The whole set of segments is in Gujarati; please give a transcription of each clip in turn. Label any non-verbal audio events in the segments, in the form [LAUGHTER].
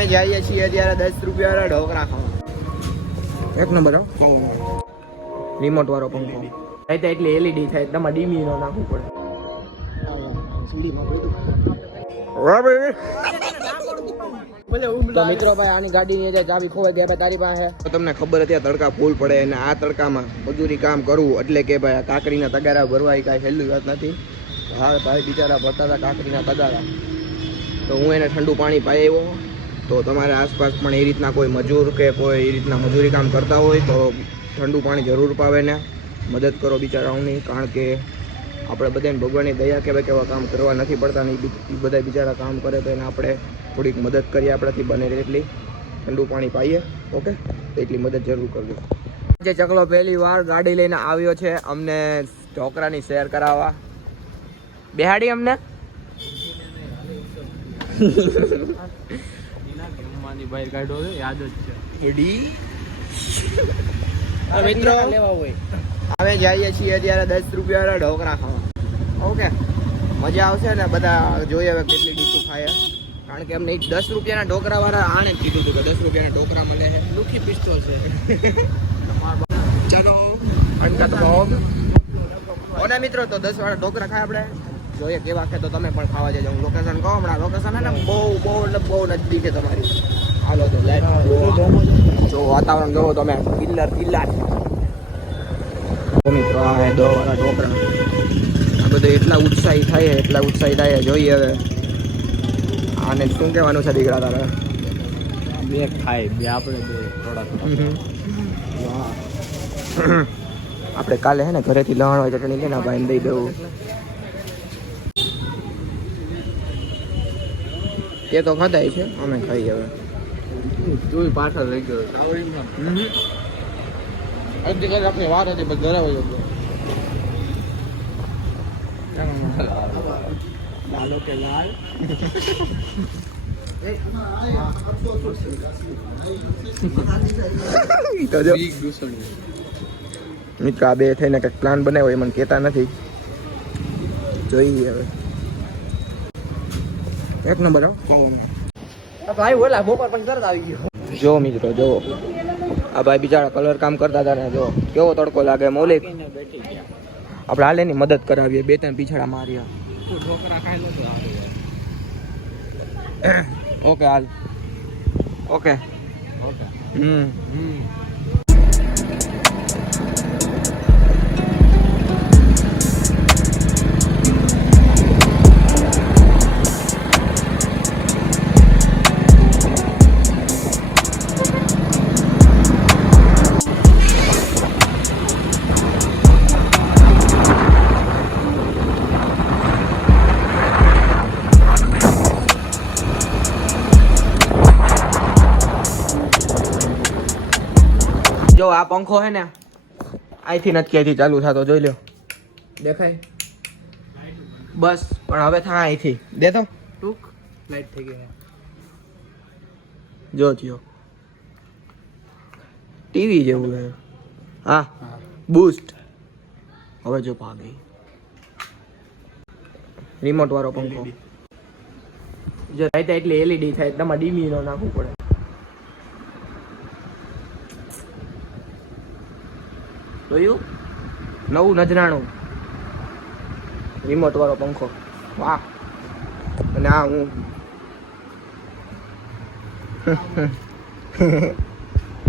અમે જઈએ છીએ અત્યારે દસ રૂપિયા ઢોકળા ખાવા એક નંબર રિમોટ વાળો પંખો. થાય તો એટલે એલઈડી થાય તમારે ડીમી નો નાખવું પડે. તો મિત્રો ભાઈ આની ગાડીની જે ચાવી ખોવાઈ ગયા ભાઈ તારી પાસે. તમને ખબર હતી આ તડકા ફૂલ પડે અને આ તડકામાં મજૂરી કામ કરવું એટલે કે ભાઈ આ કાકડીના તગારા ભરવાય કાંઈ સહેલી વાત નથી. હા ભાઈ બિચારા ભરતા હતા કાકડીના તગારા. તો હું એને ઠંડુ પાણી પાઈ આવ્યો. તો તમારે આસપાસ પણ એ રીતના કોઈ મજૂર કે કોઈ એ રીતના મજૂરી કામ કરતા હોય તો ઠંડુ પાણી જરૂર પાવે ને મદદ કરો બિચારાઓની, કારણ કે આપણે બધાને ભગવાનની દયા કહેવાય કેવા કામ કરવા નથી પડતા ને એ બધા બિચારા કામ કરે તો એને આપણે થોડીક મદદ કરીએ, આપણાથી બને એટલી ઠંડુ પાણી પાઈએ, ઓકે? એટલી મદદ જરૂર કરજો. જે ચકલો પહેલી વાર ગાડી લઈને આવ્યો છે, અમને ઢોકરાની શેર કરાવવા. બેહાડી અમને? બહાર કાઢો યાદ જ છે. રેડી? [LAUGHS] મિત્રો અમે જઈએ છીએ અત્યારે દસ રૂપિયા ઢોકરા ખાવા ઓકે. મજા આવશે ને બધા જોઈએ હવે કેટલી ડીશું ખાય. કારણ કે અમને દસ રૂપિયાના ઢોકરા વાળા આણે કીધું હતું કે દસ રૂપિયાના ઢોકરા મળે છે. દુઃખી પિસ્તોલ છે. ચાલો ઓને મિત્રો તો દસ વાળા ઢોકરા ખાય આપણે. જોઈએ કેવા કે તો તમે પણ ખાવા જજો. હું લોકેશન કહો હમણાં. લોકેશન હે ને બહુ બહુ એટલે બહુ નજદીક છે તમારી. જો વાતાવરણ જોવો તમે. કિલ્લર કિલ્લા. તો મિત્રો આ હે ઢોકરા આ બધું એટલા ઉત્સાહી થાય એટલા ઉત્સાહી થાય જોઈએ હવે. આને શું કહેવાનું છે દીકરા તારે? બે ખાય બે આપણે બે થોડા આપણે કાલે હે ને ઘરેથી લહણ હોય ચટણી લઈને ભાઈને દઈ દેવું. એ તો ખધાય છે અમે ખાઈ હવે. તું પાછળ રહી ગયો. અડધી કલાક આપણી વાર હતી પણ ઘરે હોય લાલો કે લાલ? તો જો મિત્રો આ બે થઈને કંઈક પ્લાન બનાવ્યો એ મને કહેતા નથી. જોઈએ હવે. એક નંબર ભાઈ ઓલા બપોર પણ તરત આવી ગયો. જો મિત્રો જો. આ ભાઈ બિચારા કલર કામ કરતા હતા ને જો. કેવો તડકો લાગે મૌલિક આપણે હાલે ની મદદ કરાવીએ બે ત્રણ પીછાડા માર્યા [COUGHS] ઓકે હાલ. ઓકે. ઓકે. હમ. હમ. આ પંખો હે ને અહીંથી નથી ક્યાંયથી ચાલુ થતો જોઈ લો દેખાય? બસ પણ હવે થા અહીંથી દે તો ટૂંક લાઈટ થઈ ગઈ જો થયો ટીવી જેવું છે હા હા. બૂસ્ટ. હવે જો ભાગી. રિમોટ વાળો પંખો. જો રાઈટ એટલે એલઈડી થાય તમારે ડીમી નો નાખવું પડે. જોયું? નવું નજરાણું. રિમોટ વાળો પંખો. વાહ. અને આ હું.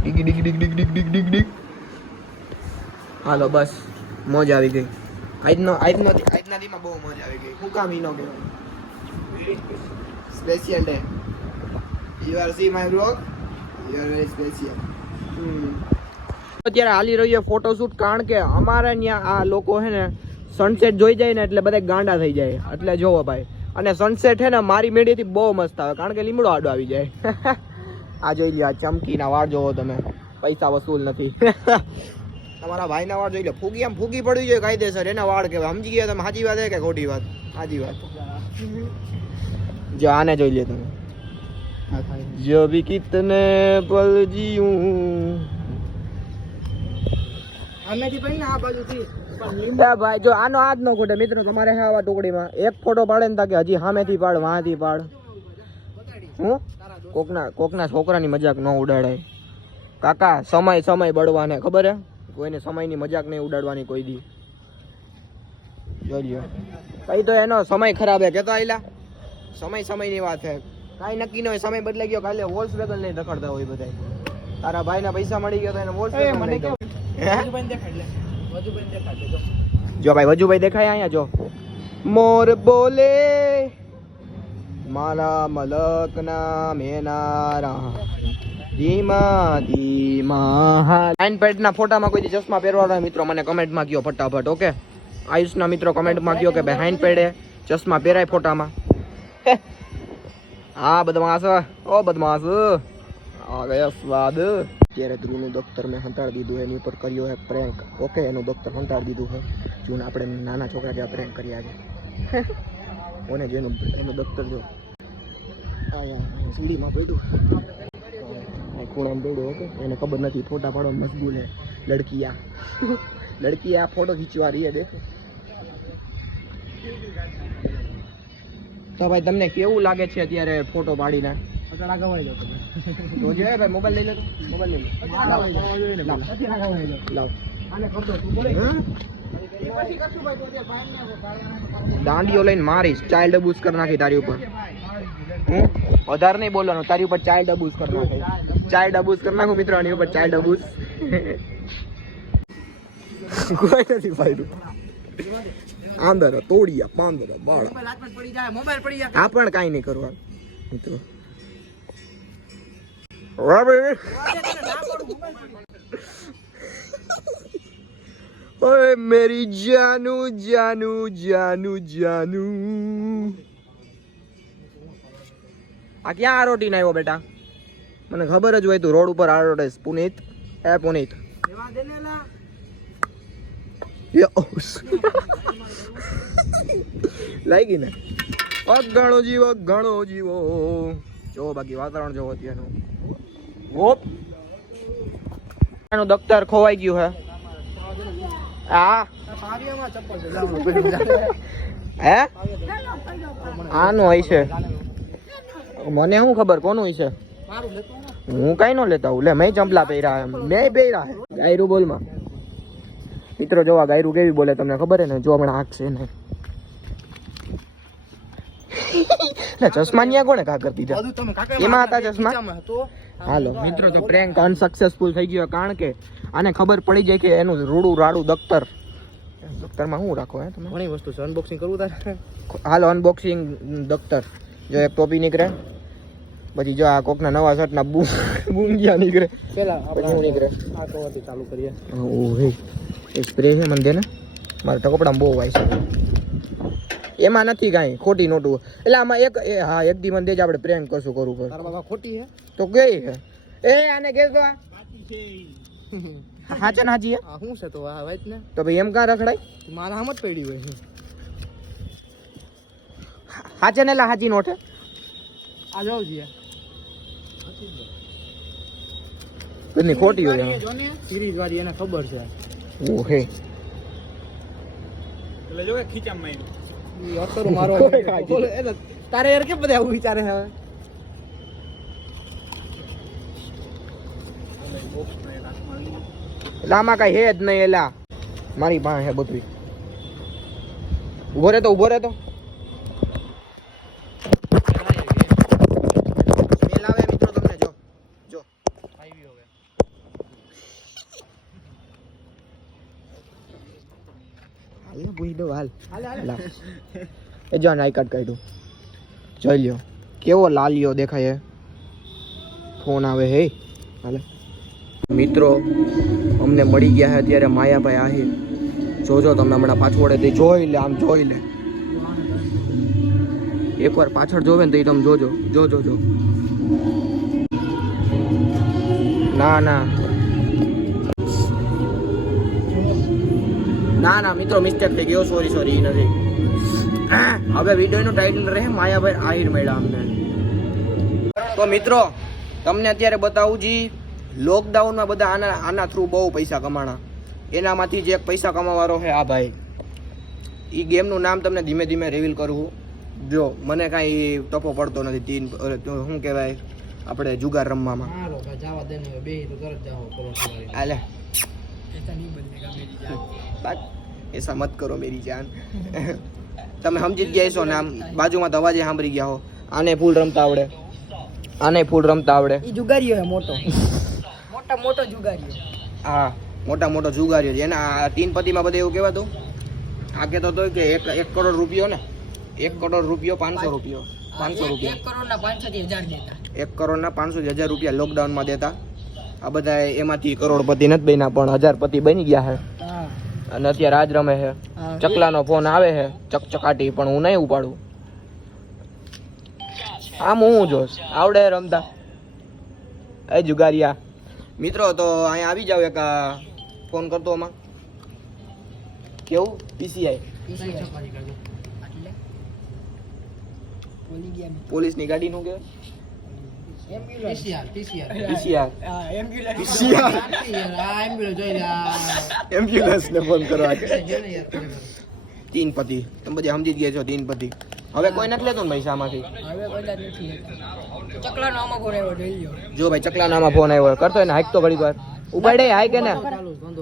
ડીગ [LAUGHS] ડીગ ડીગ ડીગ ડીગ ડીગ ડીગ. ડીગ હાલો, બસ. મોજ આવી ગઈ. આજનો આજનો, આજના દીમાં બહુ મોજ આવી ગઈ. હું કામ ઈનો ગયો? Special day you are see my blog you are very special અત્યારે હાલી રહ્યો ફોટોશૂટ કારણ કે અમારે ત્યાં આ લોકો છે ને સનસેટ જોઈ જાય ને એટલે બધા ગાંડા થઈ જાય. એટલે જોવો ભાઈ. અને સનસેટ હે ને મારી મેળીથી બહુ મસ્ત આવે કારણ કે લીમડો આડો આવી જાય. [LAUGHS] આ જોઈ લ્યો આ ચમકીના વાળ જોવો તમે. પૈસા વસૂલ નથી. [LAUGHS] તમારા ભાઈના વાળ જોઈ લો ફૂગી આમ ફૂગી પડવી જોઈએ કાયદેસર. એના વાળ કહેવાય. સમજી ગયા તમે? સાચી વાત છે કે ખોટી વાત? સાચી વાત. જો આને જોઈ લે તમે. જો ભી કિતને પલ જીયું ભાઈ ને આ બાજુથી. ભાઈ જો આનો હાથ ન ખોટે મિત્રો તમારે હે આવા ટુકડીમાં. એક ફોટો પાડે ને તાકે હજી સામેથી પાડ વાંથી પાડ. હું? કોકના કોકના છોકરાની મજાક ન ઉડાડાય. કાકા સમય સમય બળવાને ખબર હે? કોઈને સમયની મજાક નહીં ઉડાડવાની કોઈ દી. લ્યો. કઈ તો એનો સમય ખરાબ હે કેતો આઈલા સમય સમયની વાત હે. કાંઈ નક્કી ન હોય સમય બદલાઈ ગયો કાલે વોલ્સ વેગન નહીં રખડતા હોય બધા તારા ભાઈના પૈસા મળી ગયા તો એને વોલ્સ વેગન. હે? જો. ભાઈ વજુભાઈ દેખાય અહીંયા જો. મોર બોલે મારા મલકના મેનારા ધીમા ધીમા લાઈન પેડના ફોટામાં કોઈ ચશ્મા પહેરવાના મિત્રો મને કમેન્ટમાં કયો ફટાફટ ઓકે? આયુષના મિત્રો કમેન્ટમાં કયો કે ભાઈ હાઈન પેડે ચશ્મા પહેરાય ફોટામાં. હા બદમાશ. ઓ બદમાશ. આ ગયા સ્વાદ. અત્યારે ધ્રુવનું દફતર મેં હંતાડી દીધું એની ઉપર કર્યો હે પ્રેન્ક ઓકે એનું દફતર હંતાડી દીધું હે જૂન આપણે નાના છોકરા જેવા પ્રેન્ક કર્યા છે કોને જેનું એનું દફતર જો. સીડીમાં પડ્યું. ખૂણામાં પડ્યું ઓકે એને ખબર નથી, ફોટા પાડવા મશગુલ હે લડકીયા. લડકીયા ફોટો ખીંચવા રહી દેખો. તો ભાઈ, તમને કેવું લાગે છે અત્યારે ફોટો પાડીને? તો જે ભાઈ મોબાઈલ લઈ લે તો. મોબાઈલ લઈ લે. લાવ. લાવ. દાંડીઓ લઈને મારીશ ચાઇલ્ડ અબુઝ કરી નાખી તારી ઉપર. હું? વધારે નહીં બોલવાનું તારી ઉપર ચાઇલ્ડ અબુઝ કરી નાખે. ચાઇલ્ડ અબુઝ કરી નાખું મિત્રો આની ઉપર ચાઇલ્ડ અબુઝ કોઈ નથી ફાયદો. આંદર તોડિયા પાંદર બાળ. આ પણ કાંઈ નહીં કરવાનું મિત્રો. રાબે ઓય મેરી જાનુ જાનુ જાનુ જાનુ. આ ક્યાં આરોટીને આવ્યો બેટા? મને ખબર જ હોય તું રોડ ઉપર આરોટીસ પુનીત. એ પુનિત. લાગી ને? અગણો જીવો ઘણો જીવો. જો, બાકી વાતાવરણ જોવો ત્યાંનું ઓપ એનું દફતર ખોવાઈ ગયું હે. આ. હે? આનું હોય છે. મને શું ખબર કોનું હોય છે? હું કઈ નો લેતા હું લે, મેં ચંપલા પહેર્યા મેં પહેર્યા હે. ગાયરું બોલમાં. મિત્રો જોવા ગાયરું કેવી બોલે તમને ખબર હે ને? જો હમણાં આંખ છે ને ચશ્મા ન્યા કોને કા કરી દીધા? એમાં હતા ચશ્મા? હાલો. મિત્રો તો પ્રેન્ક અનસક્સેસફુલ થઈ ગયો કારણ કે આને ખબર પડી જાય કે એનું રૂડું રાડું દફતર દફતરમાં શું રાખો હે તમે? ઘણી વસ્તુ છે. અનબોક્સિંગ કરવું તારે? હાલો અનબોક્સિંગ દફતર જો એક ટોપી નીકળે પછી જો આ કોકના નવા શર્ટના બૂમ બૂંગિયા નીકળે પેલા પછી હું નીકળે. આ કોવાથી ચાલુ કરીએ. ઓહે હે. એ સ્પ્રે છે મને દે ને. મારા ટકપડામાં બહુ વાય છે. એમાં નથી કાંઈ ખોટી નોટું. એટલે આમાં એક એ હા એક દી મને દેજ આપણે પ્રેમ કશું કરવું પડે. તારા બાબા ખોટી હે? તો કઈ હે? એ આને કે તો હાચન હાજી હે આ શું છે તો આ વાત ને? તો ભાઈ એમ કાં રખડાય? મારા આમ જ પડી હોય હાચન એલા હાજી નોટ હે? આ જાવ જી બધી ખોટી હોય સિરીઝ વાળી એને ખબર છે. ઓ હે એટલે જો કે ખીચામ મારો તારે યાર કેમ બધા આવું વિચારે હવે એટલે આમાં કઈ હે જ નહીં એલા. મારી પાસે હે બધું ઊભો રહે તો ઊભો રહે તો સ્મેલ આવે મિત્રો તમને જો જો ને પૂછી દો હાલ. એ જો આઈ કાર્ડ કાઢ્યું. જોઈ લ્યો. કેવો લાલિયો દેખાય હે. ફોન આવે હે. હાલે. મિત્રો અમને મળી ગયા છે અત્યારે માયાભાઈ આહિર. જોજો તમે હમણાં પાછળ જોઈ લે આમ જોઈ લે. એકવાર પાછળ જોવે ને તો તમે જોજો. જો જો જો ના ના. ના ના મિત્રો મિસ્ટેક થઈ ગયો. સોરી સોરી નથી. હવે વિડીયોનું ટાઇટલ રહે માયાભાઈ આહિર મળ્યા અમને. તો મિત્રો તમને અત્યારે બતાવું જી લોકડાઉનમાં બધા આના આના થ્રુ બહુ પૈસા કમાણા. એનામાંથી જે એક પૈસા કમાવાળો છે આ ભાઈ. એ ગેમનું નામ તમને ધીમે ધીમે રિવીલ કરવું જો મને કાંઈ ટપો પડતો નથી. તીન શું કહેવાય? આપણે જુગાર રમવામાં. આલે ऐसा नहीं बदलेगा मेरी जान બાત એસા મત કરો મેરી જાન તમે સમજી જ ગયા છો ને આમ બાજુમાં તો અવાજે સાંભળી ગયા હો આને ફૂલ રમતા આવડે આને ફૂલ રમતા આવડે એ જુગારીઓ હે મોટો મોટા મોટો જુગારીઓ હા મોટા મોટો જુગારીઓ છે એના આ તીન પતિમાં બધે એવું કહેવાતું આ કહેતો હતો કે એક એક કરોડ રૂપિયો ને એક કરોડ રૂપિયો પાંચસો રૂપિયો પાંચસો રૂપિયા એક કરોડ ના પાંચસો થી હજાર દેતા એક કરોડના પાંચસો હજાર રૂપિયા લોકડાઉનમાં દેતા આ બધા એમાંથી કરોડપતિ નથી બન્યા પણ હજારપતિ બની ગયા છે. અને અત્યારે આજ રમે છે. ચકલાનો ફોન આવે છે ચકચકાટી પણ હું નહીં ઉપાડું. આમ હું જોશ. આવડે રમતા. એ જુગારિયા. મિત્રો તો અહીંયા આવી જાવ એક ફોન કરતો આમાં. કેવું? પીસીઆઈ. પોલીસની ગાડીનું કે એમ્બ્યુલન્સ ટીસીઆર ટીસીઆર પીસીઆર હા એમ્બ્યુલન્સ પીસીઆર આ એમ્બ્યુલન્સ જોઈ લે આ એમ્બ્યુલન્સને ફોન કરવા. જો ને યાર ખરેખર. તીન પતિ. તમે બધી સમજી ગયા છો તીન પતિ. હવે કોઈ નથી લેતો ને ભાઈ આમાંથી હવે બધા નથી લેતા. ચકલાનો આમાં ઘોડે જોઈ જો ભાઈ ચકલાનામાં ફોન આવ્યો કરતો ને હાઈક તો ઘડી વાર. ઉપાડે હાઈક ને?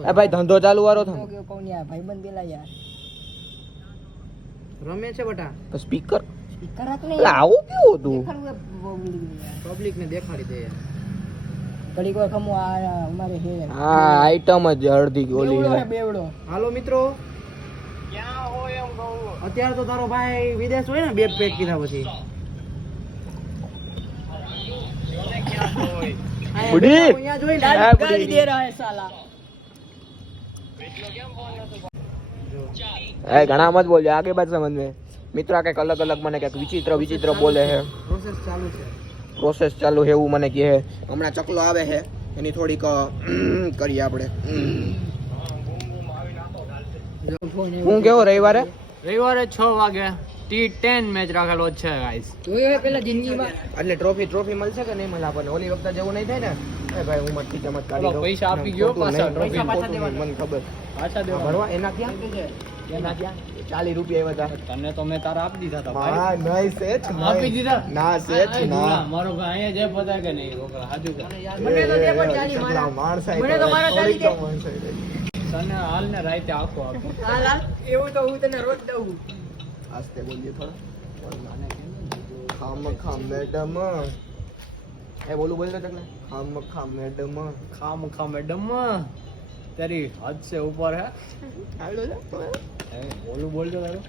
એ ભાઈ ધંધો ચાલુ વાળો થો ભાઈ ભાઈબંધ પેલા યાર. રમે છે બટા. સ્પીકર સ્પીકર આવું કેવું હતું? પબ્લિક ને દેખાડી દે. ઘડીક વાર ખમો આ અમારે હે હા આઈટમ જ અડધી ઓલી બેવડો છે. હે, બેવડો. હાલો મિત્રો. અત્યારે તો તારો ભાઈ વિદેશ હોય ને બે પેક કીધા પછી. [LAUGHS] બુડી અહીંયા જોઈ હા, ગાડી બુડી. દે રહા હે સાલા. ઘણા મત બોલજો આગે બાત સમજ में મિત્રો આ કંઈક અલગ અલગ મને કંઈક વિચિત્ર વિચિત્ર બોલે છે. પ્રોસેસ ચાલુ છે. પ્રોસેસ ચાલુ છે એવું મને કહે છે હમણાં ચકલો આવે છે એની થોડીક કરીએ આપણે. હું કેવો રવિવારે? રવિવારે છ વાગે. ટી ટેન મેચ રાખેલો છે ગાઈસ તું એ પેલા જિંદગીમાં. એટલે ટ્રોફી ટ્રોફી મળશે કે નહીં મળે? આપણને ઓલી વખતે જેવું નહીં થાય ને? એ ભાઈ હું મટકી ચમત્કારી પૈસા આપી ગયો પાછા નહીં, મને ખબર. પાછા દેવા ભરવા એના ક્યાં? એના ક્યાં ચાલીસ રૂપિયા આવ્યા હતા તને તો મેં તારા આપી દીધા હતા હા નહીં સેજ આપી દીધા? ના સેજ ના. મારો ભાઈ અહીંયા જે પતા કે નહીં રોકડા હાજુ મને તો તે પણ ચાલી. માણસાઈ મને તો મારા ચાલી કરે. તને હાલ ને રાતે આખો આપો. હાલ હાલ. એવું તો હું તને રોજ દઉં. આસ્તે બોલીએ થોડા. ખામ ખામ મેડમ. એ બોલું બોલ ને ચકલા ખામ ખામ મેડમ. ખામ ખામ મેડમ. તેરી હદ સે ઉપર હે આવડો છે તો એ? એ, બોલું બોલજો તારું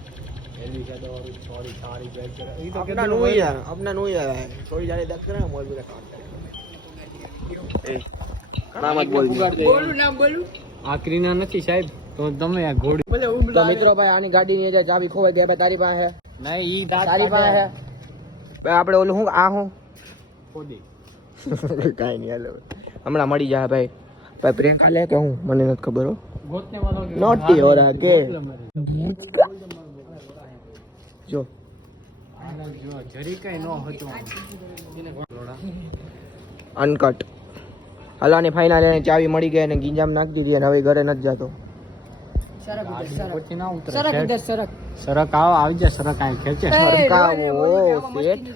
એલી કહેતો સોરી સારી બેસ કરે ઈ તો अपना કેટલું न्यू બોલ. ईयर अपना न्यू ईयर है थोड़ी ज्यादा दर्द करे मोबाइल पे काट ए ઘણા મત બોલ પુગાડ દે. બોલું ના બોલું આ ક્રીના નથી સાહેબ તો તમે આ ઘોડી ભલે ઊંઘ તો મિત્રો ભાઈ આની ગાડીની જે ચાબી ખોવાઈ ગઈ ભાઈ તારી પાસે નહીં ઈ છે દાંત તારી પાસે છે ભાઈ આપણે ઓલું હું આ હું ખોદી [LAUGHS] કાઈ નહીં હાલો હમણાં મળી જાય ભાઈ ભાઈ પ્રેન્ક લે કે હું? મને નથી ખબર હો. નોટી હો રહા કે? જો. અનકટ હલાને ફાઇનલ એને ચાવી મળી ગઈ અને ગીંજામ નાખી દીધી અને હવે ઘરે નથી જતો. સરક આવો આવી જાય સરક આય ખેંચે. સરક આવો શેઠ.